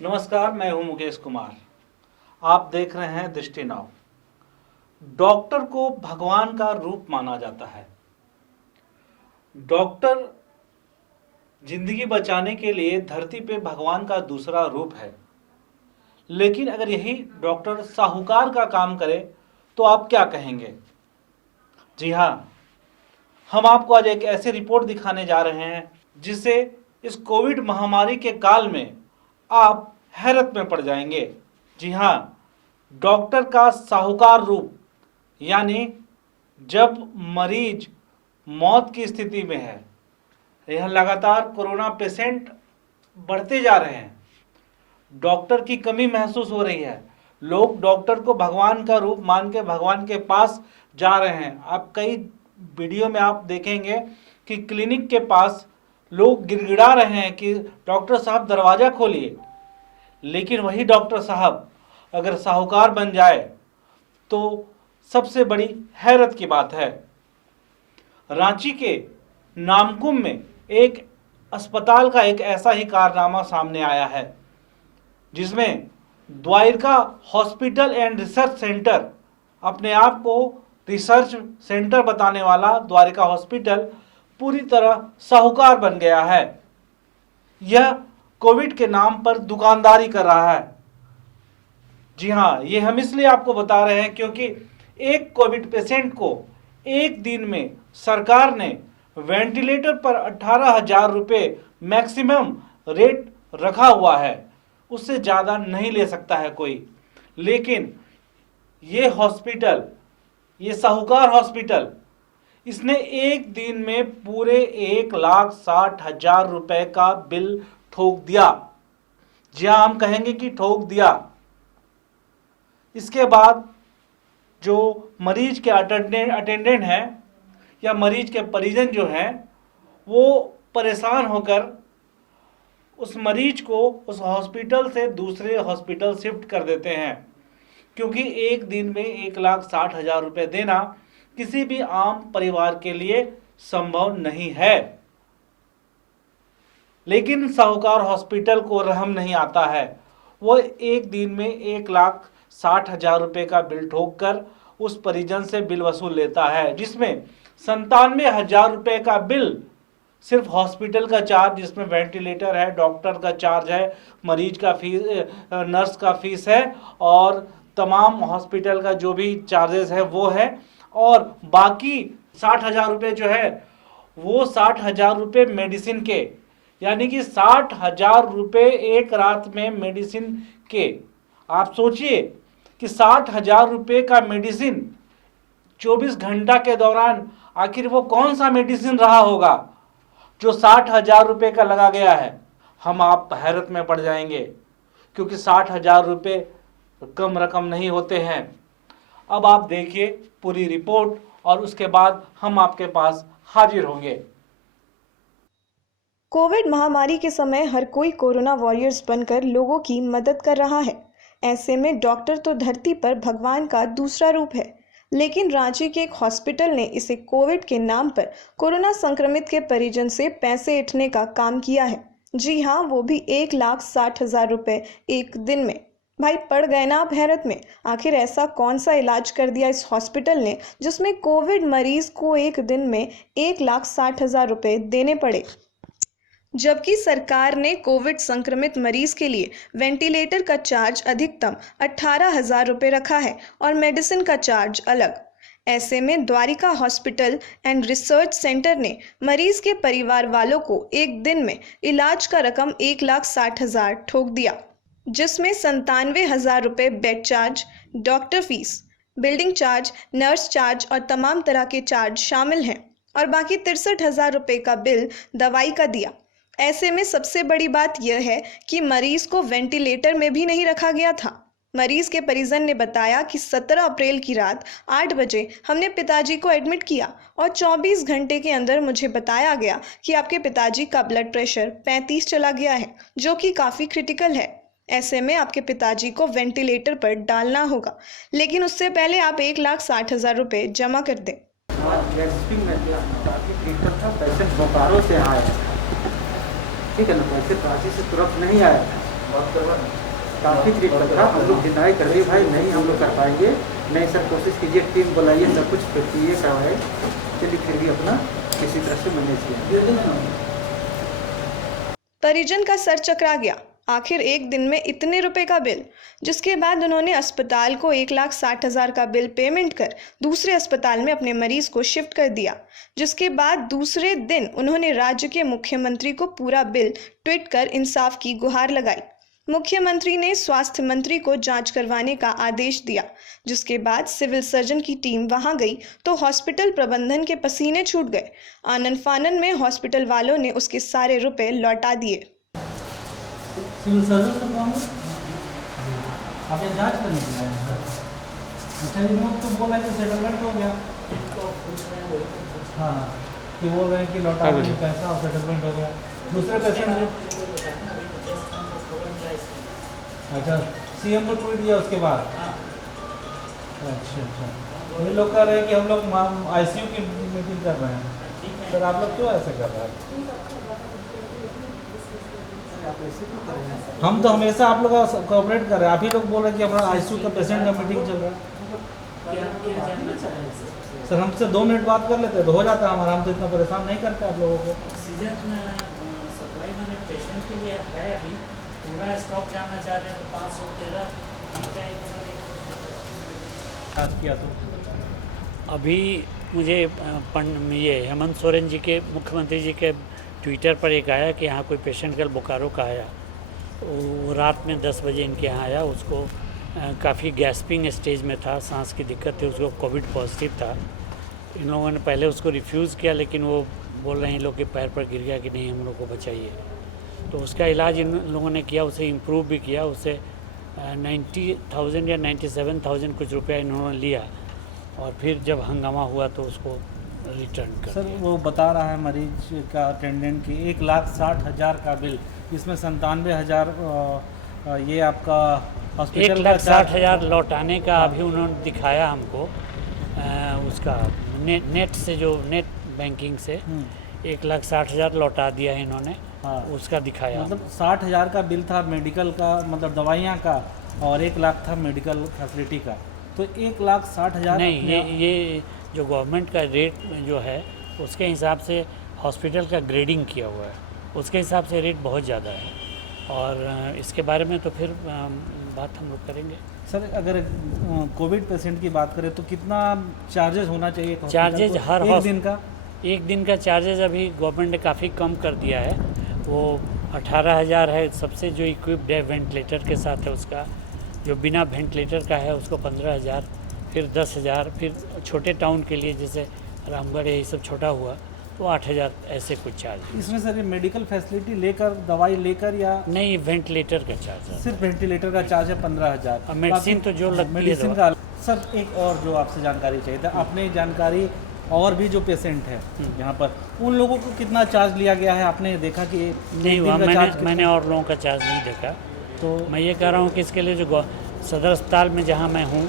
नमस्कार, मैं हूं मुकेश कुमार। आप देख रहे हैं दृष्टि नाव। डॉक्टर को भगवान का रूप माना जाता है। डॉक्टर जिंदगी बचाने के लिए धरती पे भगवान का दूसरा रूप है। लेकिन अगर यही डॉक्टर साहूकार का काम करे तो आप क्या कहेंगे? जी हाँ, हम आपको आज एक ऐसी रिपोर्ट दिखाने जा रहे हैं जिससे इस कोविड महामारी के काल में आप हैरत में पड़ जाएंगे। जी हाँ, डॉक्टर का साहूकार रूप, यानी जब मरीज मौत की स्थिति में है। यह लगातार कोरोना पेशेंट बढ़ते जा रहे हैं। डॉक्टर की कमी महसूस हो रही है। लोग डॉक्टर को भगवान का रूप मान के भगवान के पास जा रहे हैं। आप कई वीडियो में आप देखेंगे कि क्लिनिक के पास लोग गिड़गिड़ा रहे हैं कि डॉक्टर साहब दरवाज़ा खोलिए। लेकिन वही डॉक्टर साहब अगर साहूकार बन जाए तो सबसे बड़ी हैरत की बात है। रांची के नामकुम में एक अस्पताल का एक ऐसा ही कारनामा सामने आया है जिसमें Dwarika hospital and research centre, अपने आप को रिसर्च सेंटर बताने वाला द्वारिका हॉस्पिटल पूरी तरह साहूकार बन गया है। यह कोविड के नाम पर दुकानदारी कर रहा है। जी हाँ, ये हम इसलिए आपको बता रहे हैं क्योंकि एक कोविड पेशेंट को एक दिन में सरकार ने वेंटिलेटर पर 18,000 रुपये मैक्सिमम रेट रखा हुआ है। उससे ज़्यादा नहीं ले सकता है कोई। लेकिन ये हॉस्पिटल, ये साहूकार हॉस्पिटल, इसने एक दिन में पूरे 1,60,000 रुपये का बिल ठोक दिया। जी हाँ, हम कहेंगे कि ठोक दिया। इसके बाद जो मरीज के अटेंडेंट हैं या मरीज के परिजन जो हैं, वो परेशान होकर उस मरीज को उस हॉस्पिटल से दूसरे हॉस्पिटल शिफ्ट कर देते हैं, क्योंकि एक दिन में 1,60,000 रुपये देना किसी भी आम परिवार के लिए संभव नहीं है। लेकिन साहूकार हॉस्पिटल को रहम नहीं आता है। वो एक दिन में 1,60,000 रुपये का बिल ठोक कर उस परिजन से बिल वसूल लेता है, जिसमें 97,000 रुपये का बिल सिर्फ हॉस्पिटल का चार्ज, जिसमें वेंटिलेटर है, डॉक्टर का चार्ज है, मरीज का फीस, नर्स का फीस है और तमाम हॉस्पिटल का जो भी चार्जेस है वो है। और बाकी 60,000 रुपये जो है वो 60,000 रुपये मेडिसिन के, यानी कि 60,000 रुपये एक रात में मेडिसिन के। आप सोचिए कि 60,000 रुपये का मेडिसिन 24 घंटा के दौरान आखिर वो कौन सा मेडिसिन रहा होगा जो 60,000 रुपये का लगा गया है। हम आप हैरत में पड़ जाएंगे, क्योंकि 60,000 रुपये कम रकम नहीं होते हैं। अब आप देखिए पूरी रिपोर्ट और उसके बाद हम आपके पास हाजिर होंगे। कोविड महामारी के समय हर कोई कोरोना वॉरियर्स बनकर लोगों की मदद कर रहा है। ऐसे में डॉक्टर तो धरती पर भगवान का दूसरा रूप है, लेकिन रांची के एक हॉस्पिटल ने इसे कोविड के नाम पर कोरोना संक्रमित के परिजन से पैसे ऐंठने का काम किया है। जी हाँ, वो भी 1,60,000 रुपये एक दिन में। भाई पड़ गए ना आप हैरत में। आखिर ऐसा कौन सा इलाज कर दिया इस हॉस्पिटल ने जिसमें कोविड मरीज को एक दिन में 1,60,000 रुपये देने पड़े, जबकि सरकार ने कोविड संक्रमित मरीज के लिए वेंटिलेटर का चार्ज अधिकतम 18,000 रुपये रखा है और मेडिसिन का चार्ज अलग। ऐसे में Dwarika hospital and research centre ने मरीज के परिवार वालों को एक दिन में इलाज का रकम 1,60,000 ठोक दिया, जिसमें 97,000 रुपये bed charge, doctor fees, building charge, nurse charge और तमाम तरह के चार्ज शामिल हैं और बाकी 63,000 रुपये का बिल दवाई का दिया। ऐसे में सबसे बड़ी बात यह है कि मरीज को वेंटिलेटर में भी नहीं रखा गया था। मरीज के परिजन ने बताया कि 17 अप्रैल की रात 8 बजे हमने पिताजी को एडमिट किया और 24 घंटे के अंदर मुझे बताया गया कि आपके पिताजी का ब्लड प्रेशर 35 चला गया है, जो कि काफ़ी क्रिटिकल है। ऐसे में आपके पिताजी को वेंटिलेटर पर डालना होगा, लेकिन उससे पहले आप 1,60,000 रुपये जमा कर दें। बोकारो से आए, ठीक है ना, पैसे रांची से तुरंत नहीं आया। काफ़ी क्रिटिकल था। हम लोग डिनाई कर रहे भाई नहीं हम लोग कर पाएंगे, नहीं सर कोशिश कीजिए, टीम बुलाइए, सब कुछ कीजिए करवाए, चलिए फिर भी अपना किसी तरह से मैनेज किया। परिजन का सर चकरा गया। आखिर एक दिन में इतने रुपए का बिल। जिसके बाद उन्होंने अस्पताल को 1,60,000 का बिल पेमेंट कर दूसरे अस्पताल में अपने मरीज को शिफ्ट कर दिया। जिसके बाद दूसरे दिन उन्होंने राज्य के मुख्यमंत्री को पूरा बिल ट्वीट कर इंसाफ की गुहार लगाई। मुख्यमंत्री ने स्वास्थ्य मंत्री को जांच करवाने का आदेश दिया। जिसके बाद सिविल सर्जन की टीम वहां गई तो हॉस्पिटल प्रबंधन के पसीने छूट गए। आनन फानन में हॉस्पिटल वालों ने उसके सारे रुपए लौटा दिए। सिविल सर्जन से कौन है? आप ये जांच करने के लिए आए हैं? अच्छा, इन लोग तो बोल रहे हैं कि सेटलमेंट हो गया। हाँ, कि बोल रहे हैं कि लौटा दिए पैसा और सेटलमेंट हो गया। दूसरे पेशेंट अच्छा, सीएम को ट्वीट दिया उसके बाद। अच्छा, ये लोग कह रहे हैं कि हम लोग आईसीयू की मीटिंग कर रहे हैं। सर आप लोग क्यों ऐसे कर रहे हैं? हम तो हमेशा आप लोग का कोऑपरेट कर रहे हैं। आप ही लोग बोल रहे हैं कि हमारा आईसीयू का पेशेंट का मीटिंग चल रहा है। सर हमसे 2 मिनट बात कर लेते तो हो जाता हमारा। हम तो इतना परेशान नहीं करते आप लोगों को। सप्लाई मैंने पेशेंट के लिए है, अभी पूरा स्टॉक जानना चाह रहे हैं तो 513 किया तो अभी मुझे ये हेमंत सोरेन जी के मुख्यमंत्री जी के ट्विटर पर एक आया कि यहाँ कोई पेशेंट कल बोकारो का आया। वो रात में 10 बजे इनके यहाँ आया। उसको काफ़ी गैस्पिंग स्टेज में था, सांस की दिक्कत थी, उसको कोविड पॉजिटिव था। इन लोगों ने पहले उसको रिफ्यूज़ किया, लेकिन वो बोल रहे हैं लोग के पैर पर गिर गया कि नहीं हम लोग को बचाइए। तो उसका इलाज इन लोगों ने किया, उसे इम्प्रूव भी किया। उसे 90,000 या 97,000 कुछ रुपया इन्होंने लिया और फिर जब हंगामा हुआ तो उसको रिटर्न कर सर दिया। वो बता रहा है मरीज का अटेंडेंट की 1,60,000 का बिल, इसमें 97,000 ये आपका हॉस्पिटल का 1,60,000 लौटाने का अभी उन्होंने दिखाया हमको। उसका नेट से जो नेट बैंकिंग से 1,60,000 लौटा दिया है इन्होंने। हाँ, उसका दिखाया। मतलब 60,000 का बिल था मेडिकल का, मतलब दवाइयाँ का, और 1 लाख था मेडिकल फैसिलिटी का। तो 1,60,000 नहीं, ये जो गवर्नमेंट का रेट जो है उसके हिसाब से हॉस्पिटल का ग्रेडिंग किया हुआ है, उसके हिसाब से रेट बहुत ज़्यादा है। और इसके बारे में तो फिर बात हम लोग करेंगे। सर अगर कोविड पेशेंट की बात करें तो कितना चार्जेस होना चाहिए? चार्जेज हर एक दिन का चार्जेज अभी गवर्नमेंट ने काफ़ी कम कर दिया है। वो 18,000 है सबसे जो इक्विप्ड है वेंटिलेटर के साथ है उसका। जो बिना वेंटिलेटर का है उसको 15,000, फिर 10,000, फिर छोटे टाउन के लिए जैसे रामगढ़ ये सब छोटा हुआ तो 8,000, ऐसे कुछ चार्ज। इसमें सर ये मेडिकल फैसिलिटी लेकर, दवाई लेकर, या नहीं, वेंटिलेटर का चार्ज है। सिर्फ वेंटिलेटर का चार्ज है 15,000। मेडिसिन तो जो लगती है मेडिसिन का। सर एक और जो आपसे जानकारी चाहिए था, आपने जानकारी और भी जो पेशेंट है यहाँ पर उन लोगों को कितना चार्ज लिया गया है आपने देखा कि? नहीं, वहाँ मैंने और लोगों का चार्ज नहीं देखा। तो मैं ये कह रहा हूँ कि इसके लिए जो सदर अस्पताल में जहाँ मैं हूँ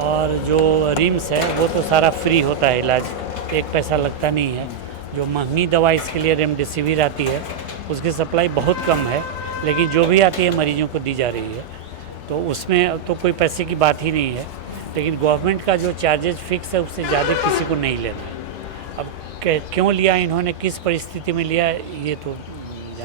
और जो रिम्स है वो तो सारा फ्री होता है इलाज, 1 पैसा लगता नहीं है। जो महंगी दवा इसके लिए रेमडेसिविर आती है उसकी सप्लाई बहुत कम है, लेकिन जो भी आती है मरीजों को दी जा रही है, तो उसमें तो कोई पैसे की बात ही नहीं है। लेकिन गवर्नमेंट का जो चार्जेज फिक्स है उससे ज़्यादा किसी को नहीं लेना। अब क्यों लिया इन्होंने, किस परिस्थिति में लिया, ये तो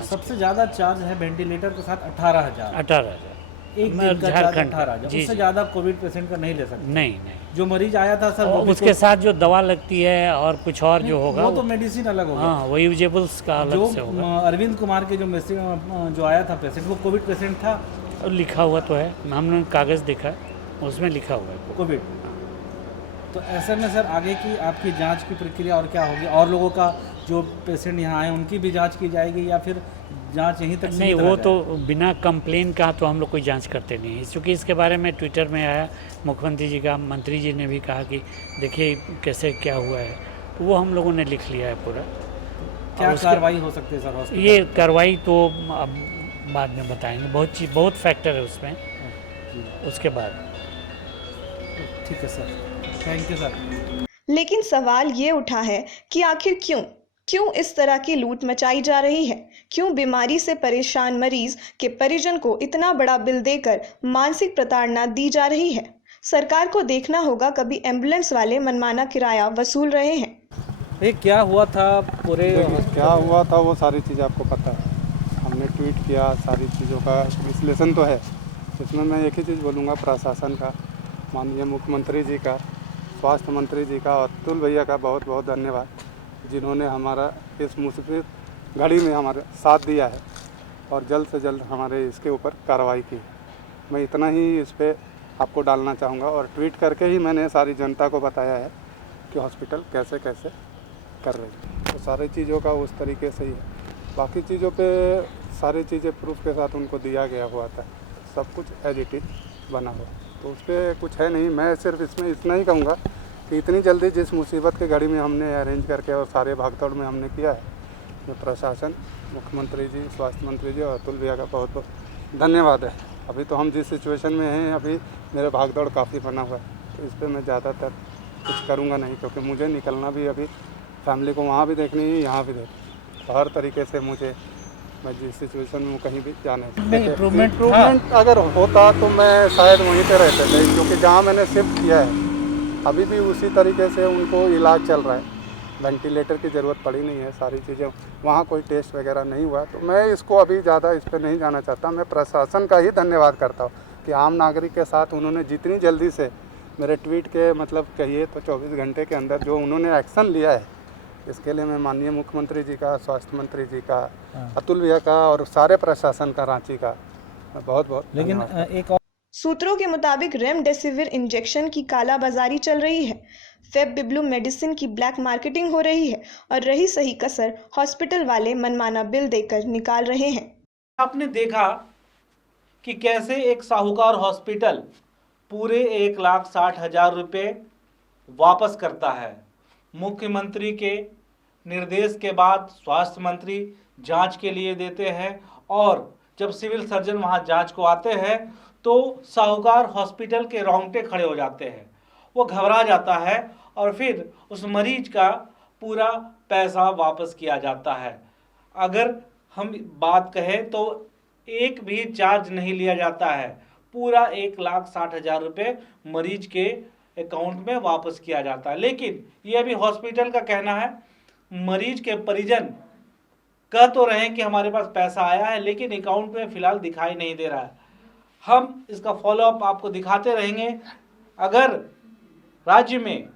सबसे ज़्यादा चार्ज है वेंटिलेटर के साथ 18,000। 18,000 एक दिन का चार्ज 18,000। उससे ज़्यादा कोविड पेशेंट का नहीं ले सकते। नहीं। जो मरीज आया था सर उसके साथ जो दवा लगती है और कुछ और जो होगा वो तो मेडिसिन अलग होगा। हाँ, वो यूजेबल्स का अलग से होगा। अरविंद कुमार के जो आया था पेशेंट वो कोविड पेशेंट था, और लिखा हुआ तो है, हमने कागज़ देखा उसमें लिखा हुआ है कोविड। तो ऐसे में सर आगे की आपकी जांच की प्रक्रिया और क्या होगी? और लोगों का जो पेशेंट यहाँ आए उनकी भी जांच की जाएगी या फिर जांच यहीं तक? नहीं, वो तो बिना कंप्लेन का तो हम लोग कोई जांच करते नहीं हैं, क्योंकि इसके बारे में ट्विटर में आया, मुख्यमंत्री जी का, मंत्री जी ने भी कहा कि देखिए कैसे क्या हुआ है, तो वो हम लोगों ने लिख लिया है पूरा। क्या कार्रवाई हो सकती है सर हॉस्पिटल? ये कार्रवाई तो अब बाद में बताएंगे, बहुत फैक्टर है उसमें, उसके बाद। ठीक है सर, थैंक यू सर। लेकिन सवाल ये उठा है कि आखिर क्यों क्यों इस तरह की लूट मचाई जा रही है? क्यों बीमारी से परेशान मरीज के परिजन को इतना बड़ा बिल देकर मानसिक प्रताड़ना दी जा रही है? सरकार को देखना होगा, कभी एम्बुलेंस वाले मनमाना किराया वसूल रहे हैं। ये क्या हुआ था पूरे देखिए, क्या हुआ था वो सारी चीज़ आपको पता है। हमने ट्वीट किया, सारी चीज़ों का विश्लेषण तो है। इसमें मैं एक ही चीज़ बोलूँगा, प्रशासन का, माननीय मुख्यमंत्री जी का, स्वास्थ्य मंत्री जी का और अतुल भैया का बहुत बहुत धन्यवाद, जिन्होंने हमारा इस मुसीबत घड़ी में हमारे साथ दिया है और जल्द से जल्द हमारे इसके ऊपर कार्रवाई की। मैं इतना ही इस पर आपको डालना चाहूँगा और ट्वीट करके ही मैंने सारी जनता को बताया है कि हॉस्पिटल कैसे कैसे कर रही है। तो सारी चीज़ों का उस तरीके से ही है। बाकी चीज़ों पे सारी चीज़ें प्रूफ के साथ उनको दिया गया हुआ था, सब कुछ एज इट इज बना हुआ, तो उस पर कुछ है नहीं। मैं सिर्फ इसमें इतना ही कहूँगा कि इतनी जल्दी जिस मुसीबत की घड़ी में हमने अरेंज करके और सारे भागदौड़ में हमने किया है, तो प्रशासन, मुख्यमंत्री जी, स्वास्थ्य मंत्री जी और अतुल भैया का बहुत बहुत धन्यवाद है। अभी तो हम जिस सिचुएशन में हैं, अभी मेरे भागदौड़ काफ़ी बना हुआ है, तो इस पर मैं ज़्यादातर कुछ करूँगा नहीं, क्योंकि मुझे निकलना भी, अभी फैमिली को वहाँ भी देखनी है, यहाँ भी देखनी, तो हर तरीके से मुझे, मैं जिस सिचुएशन में कहीं भी जाना है। इम्प्रूवमेंट अगर होता तो मैं शायद वहीं पे रहते थे, क्योंकि जहाँ मैंने शिफ्ट किया है अभी भी उसी तरीके से उनको इलाज चल रहा है, वेंटिलेटर की ज़रूरत पड़ी नहीं है, सारी चीज़ें वहाँ कोई टेस्ट वगैरह नहीं हुआ। तो मैं इसको अभी ज़्यादा इस पर नहीं जाना चाहता। मैं प्रशासन का ही धन्यवाद करता हूँ कि आम नागरिक के साथ उन्होंने जितनी जल्दी से मेरे ट्वीट के मतलब कहिए तो 24 घंटे के अंदर जो उन्होंने एक्शन लिया है, इसके लिए मैं माननीय मुख्यमंत्री जी का, स्वास्थ्य मंत्री जी का, अतुल भैया का और सारे प्रशासन का, रांची का, मैं बहुत बहुत लेकिन एक सूत्रों के मुताबिक रेमडेसिविर इंजेक्शन की कालाबाजारी चल रही है, फेविपिजोल मेडिसिन की ब्लैक मार्केटिंग हो रही है और रही सही कसर हॉस्पिटल वाले मनमाना बिल देकर निकाल रहे हैं। आपने देखा कि कैसे एक साहूकार हॉस्पिटल पूरे 1,60,000 रुपये वापस करता है। मुख्यमंत्री के निर्देश के बाद स्वास्थ्य मंत्री जांच के लिए देते हैं और जब सिविल सर्जन वहां जांच को आते हैं तो साहूकार हॉस्पिटल के रोंगटे खड़े हो जाते हैं, वो घबरा जाता है और फिर उस मरीज का पूरा पैसा वापस किया जाता है। अगर हम बात कहें तो एक भी चार्ज नहीं लिया जाता है, पूरा 1,60,000 रुपये मरीज के अकाउंट में वापस किया जाता है। लेकिन यह भी हॉस्पिटल का कहना है, मरीज के परिजन कह तो रहे हैं कि हमारे पास पैसा आया है, लेकिन अकाउंट में फिलहाल दिखाई नहीं दे रहा है। हम इसका फॉलोअप आपको दिखाते रहेंगे। अगर राज्य में,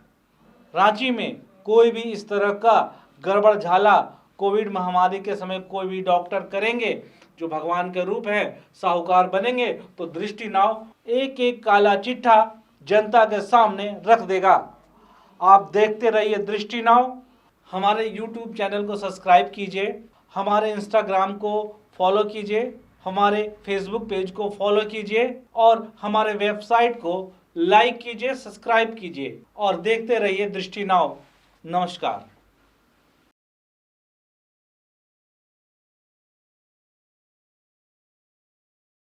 रांची में कोई भी इस तरह का गड़बड़ झाला कोविड महामारी के समय कोई भी डॉक्टर करेंगे जो भगवान के रूप है, साहूकार बनेंगे, तो दृष्टि नाव एक एक काला चिट्ठा जनता के सामने रख देगा। आप देखते रहिए दृष्टि नाव। हमारे YouTube चैनल को सब्सक्राइब कीजिए, हमारे इंस्टाग्राम को फॉलो कीजिए, हमारे फेसबुक पेज को फॉलो कीजिए और हमारे वेबसाइट को लाइक कीजिए, सब्सक्राइब कीजिए और देखते रहिए दृष्टि नाव। नमस्कार।